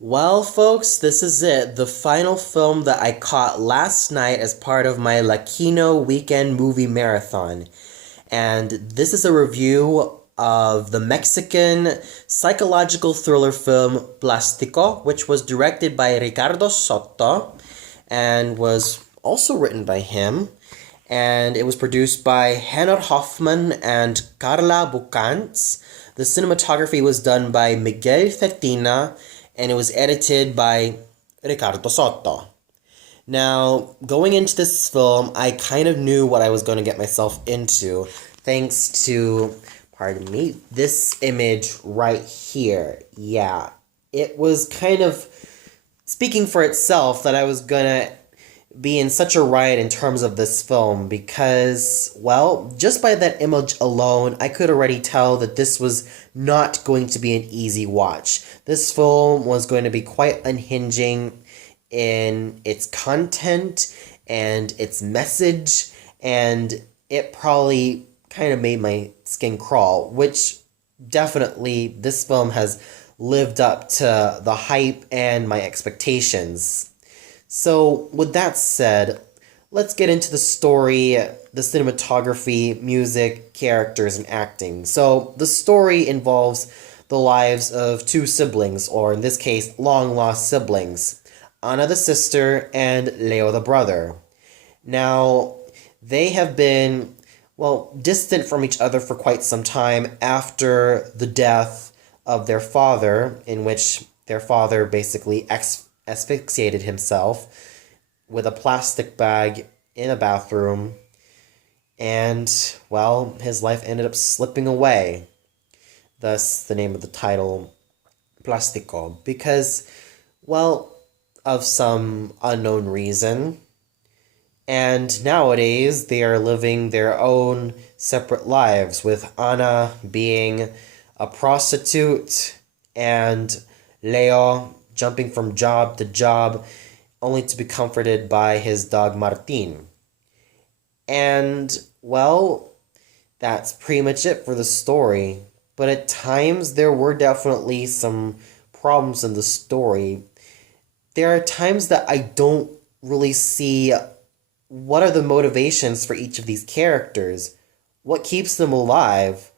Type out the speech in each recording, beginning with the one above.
Well, folks, this is it. The final film that I caught last night as part of my Latino weekend movie marathon. And this is a review of the Mexican psychological thriller film Plastico, which was directed by Ricardo Soto and was also written by him. And it was produced by Hannah Hoffman and Carla Bucantz. The cinematography was done by Miguel Fetina, and it was edited by Ricardo Soto. Now, going into this film, I kind of knew what I was going to get myself into, thanks to, pardon me, this image right here. Yeah, it was kind of speaking for itself that I was going to be in such a riot in terms of this film because, well, just by that image alone, I could already tell that this was not going to be an easy watch. This film was going to be quite unhinging in its content and its message, and it probably kind of made my skin crawl, which definitely this film has lived up to the hype and my expectations. So, with that said, let's get into the story, the cinematography, music, characters, and acting. So, the story involves the lives of two siblings, or in this case, long lost siblings, Ana the sister and Leo the brother. Now, they have been, well, distant from each other for quite some time after the death of their father, in which their father basically asphyxiated himself with a plastic bag in a bathroom, and, well, his life ended up slipping away. Thus, the name of the title, Plastico, because, well, of some unknown reason. And nowadays, they are living their own separate lives, with Ana being a prostitute and Leo jumping from job to job, only to be comforted by his dog Martin. And, well, that's pretty much it for the story. But at times, there were definitely some problems in the story. There are times that I don't really see what are the motivations for each of these characters. What keeps them alive?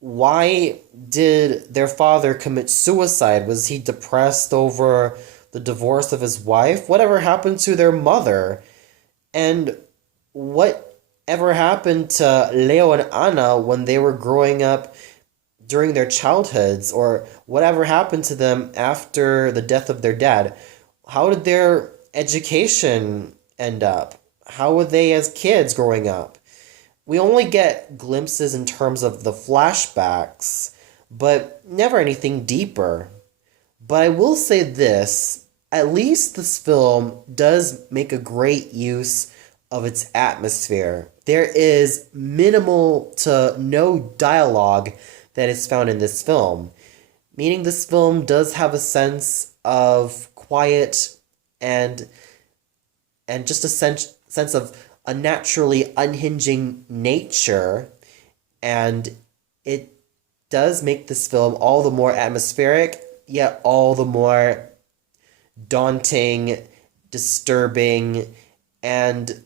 Why did their father commit suicide? Was he depressed over the divorce of his wife? Whatever happened to their mother? And whatever happened to Leo and Anna when they were growing up during their childhoods? Or whatever happened to them after the death of their dad? How did their education end up? How were they as kids growing up? We only get glimpses in terms of the flashbacks, but never anything deeper. But I will say this, at least this film does make a great use of its atmosphere. There is minimal to no dialogue that is found in this film, meaning this film does have a sense of quiet and just a sense of a naturally unhinging nature, and it does make this film all the more atmospheric, yet all the more daunting, disturbing, and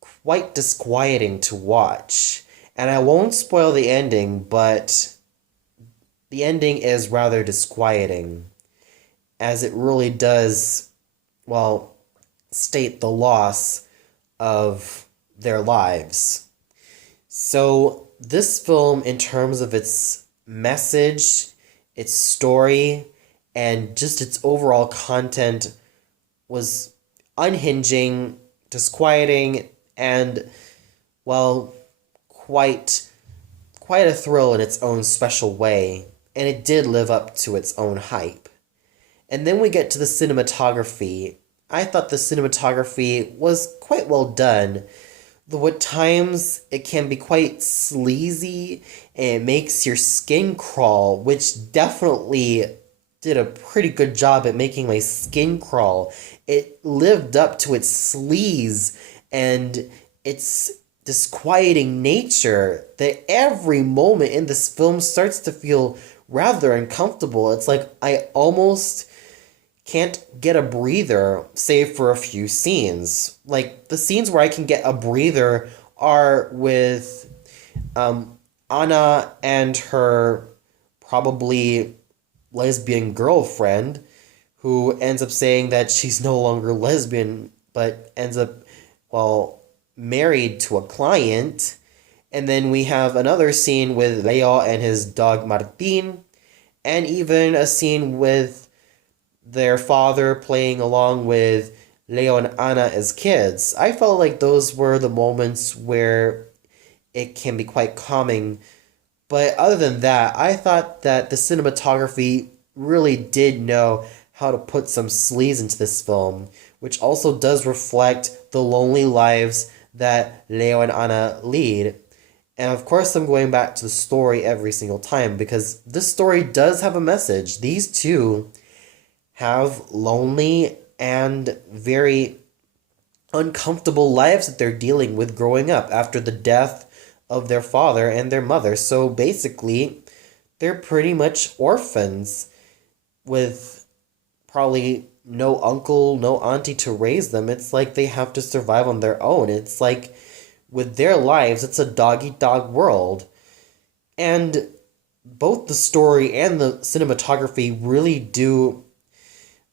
quite disquieting to watch. And I won't spoil the ending, but the ending is rather disquieting, as it really does, well, state the loss of their lives. So, this film, in terms of its message, its story, and just its overall content, was unhinging, disquieting, and, well, quite a thrill in its own special way, and it did live up to its own hype. And then we get to the cinematography. I thought the cinematography was quite well done, though at times it can be quite sleazy and it makes your skin crawl, which definitely did a pretty good job at making my skin crawl. It lived up to its sleaze and its disquieting nature that every moment in this film starts to feel rather uncomfortable. It's like I almost can't get a breather save for a few scenes. Like the scenes where I can get a breather are with um, Anna and her probably lesbian girlfriend who ends up saying that she's no longer lesbian but ends up, well, married to a client. And then we have another scene with Leo and his dog Martin, and even a scene with their father playing along with Leo and Anna as kids. I felt like those were the moments where it can be quite calming. But other than that, I thought that the cinematography really did know how to put some sleaze into this film, which also does reflect the lonely lives that Leo and Anna lead. And of course, I'm going back to the story every single time because this story does have a message. These two have lonely and very uncomfortable lives that they're dealing with growing up after the death of their father and their mother. So basically, they're pretty much orphans with probably no uncle, no auntie to raise them. It's like they have to survive on their own. It's like with their lives, it's a dog eat dog world. And both the story and the cinematography really do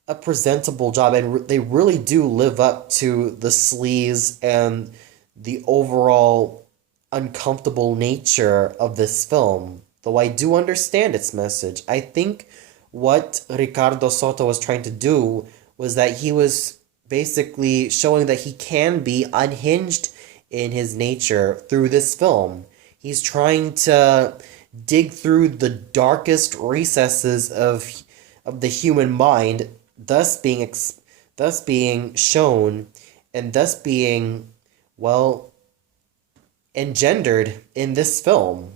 a presentable job, and they really do live up to the sleaze and the overall uncomfortable nature of this film. Though I do understand its message. I think what Ricardo Soto was trying to do was that he was basically showing that he can be unhinged in his nature through this film. He's trying to dig through the darkest recesses of the human mind, thus being shown and thus being, well, engendered in this film.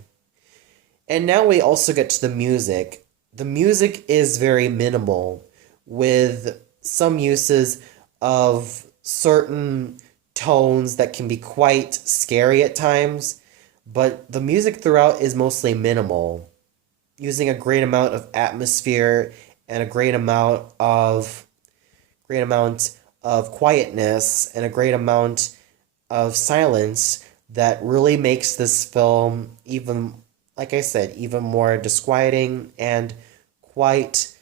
And now we also get to the music. The music is very minimal, with some uses of certain tones that can be quite scary at times, but the music throughout is mostly minimal, using a great amount of atmosphere and a great amount of quietness and a great amount of silence that really makes this film even, like I said, even more disquieting and quite,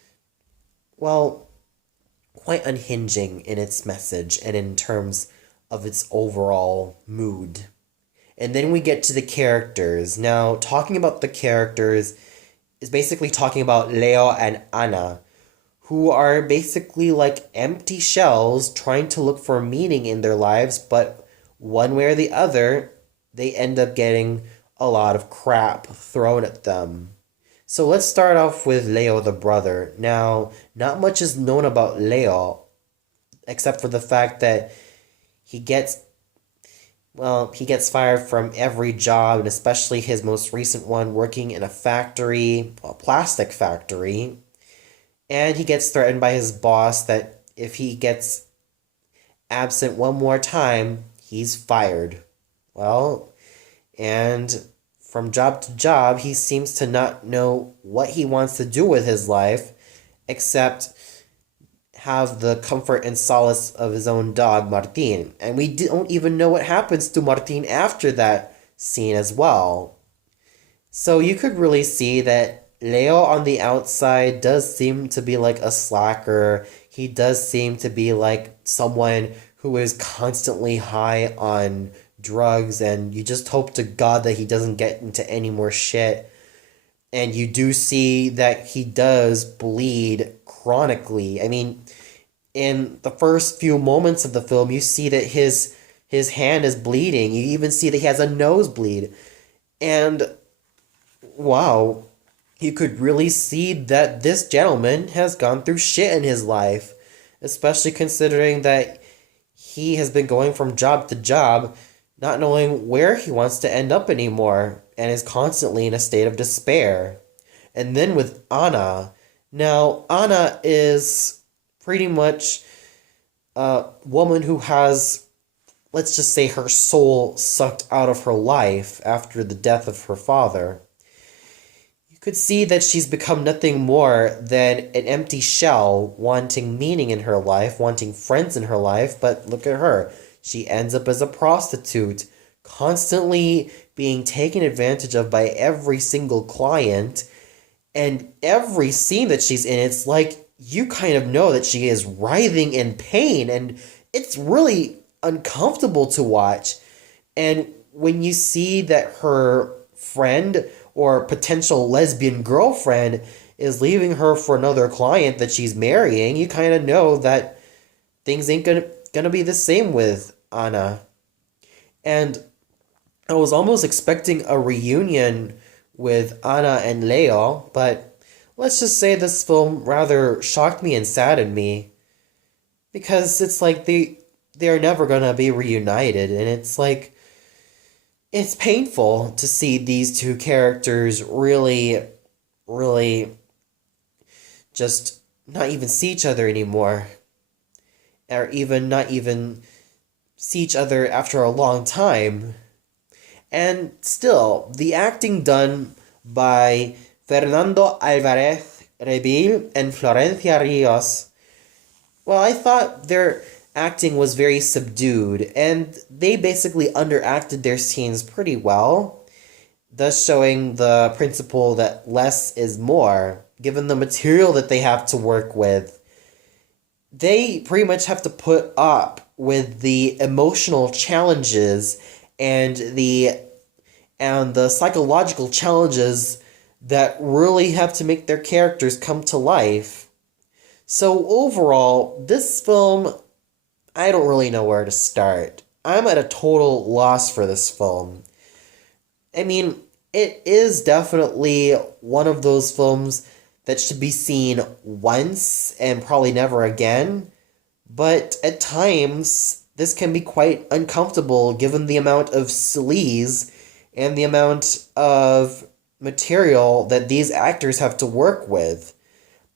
well, quite unhinging in its message and in terms of its overall mood. And then we get to the characters. Now, talking about the characters is basically talking about Leo and Anna, who are basically like empty shells trying to look for meaning in their lives, but one way or the other, they end up getting a lot of crap thrown at them. So let's start off with Leo the brother. Now, not much is known about Leo, except for the fact that he gets he gets fired from every job, and especially his most recent one, working in a factory, a plastic factory. And he gets threatened by his boss that if he gets absent one more time, he's fired. Well, and from job to job, he seems to not know what he wants to do with his life, except have the comfort and solace of his own dog, Martin. And we don't even know what happens to Martin after that scene as well. So you could really see that Leo on the outside does seem to be like a slacker. He does seem to be like someone who is constantly high on drugs, and you just hope to God that he doesn't get into any more shit. And you do see that he does bleed chronically. I mean, in the first few moments of the film, you see that his hand is bleeding. You even see that he has a nosebleed. And wow, you could really see that this gentleman has gone through shit in his life, especially considering that he has been going from job to job, not knowing where he wants to end up anymore, and is constantly in a state of despair. And then with Anna. Now, Anna is pretty much a woman who has, let's just say, her soul sucked out of her life after the death of her father. You could see that she's become nothing more than an empty shell, wanting meaning in her life, wanting friends in her life, but look at her. She ends up as a prostitute, constantly being taken advantage of by every single client, and every scene that she's in, it's like you kind of know that she is writhing in pain, and it's really uncomfortable to watch. And when you see that her friend or potential lesbian girlfriend is leaving her for another client that she's marrying, you kind of know that things ain't gonna be the same with Anna. And I was almost expecting a reunion with Anna and Leo, but let's just say this film rather shocked me and saddened me because it's like they're never gonna be reunited, and it's like it's painful to see these two characters really just not even see each other anymore, or even not even see each other after a long time. And still, the acting done by Fernando Alvarez Rebil and Florencia Rios, well, I thought their acting was very subdued, and they basically underacted their scenes pretty well, thus showing the principle that less is more, given the material that they have to work with. They pretty much have to put up with the emotional challenges and the psychological challenges that really have to make their characters come to life. So overall, this film, I don't really know where to start. I'm at a total loss for this film. I mean, it is definitely one of those films that should be seen once and probably never again, but at times, this can be quite uncomfortable given the amount of sleaze and the amount of material that these actors have to work with.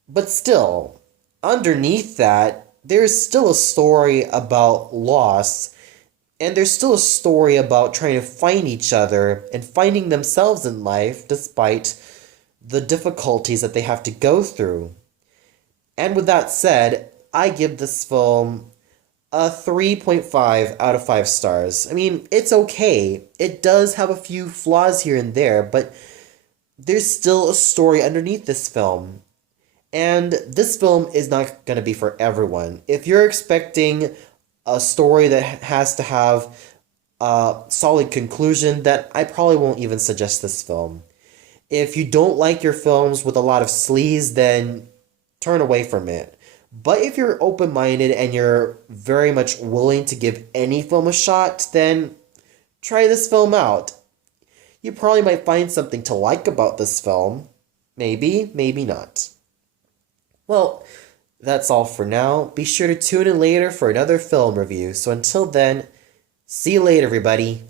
But still, underneath that, there's still a story about loss, and there's still a story about trying to find each other and finding themselves in life despite the difficulties that they have to go through. And with that said, I give this film a 3.5 out of 5 stars. I mean, it's okay. It does have a few flaws here and there, but there's still a story underneath this film. And this film is not going to be for everyone. If you're expecting a story that has to have a solid conclusion, then I probably won't even suggest this film. If you don't like your films with a lot of sleaze, then turn away from it. But if you're open-minded and you're very much willing to give any film a shot, then try this film out. You probably might find something to like about this film. Maybe, maybe not. Well, that's all for now. Be sure to tune in later for another film review. So until then, see you later, everybody.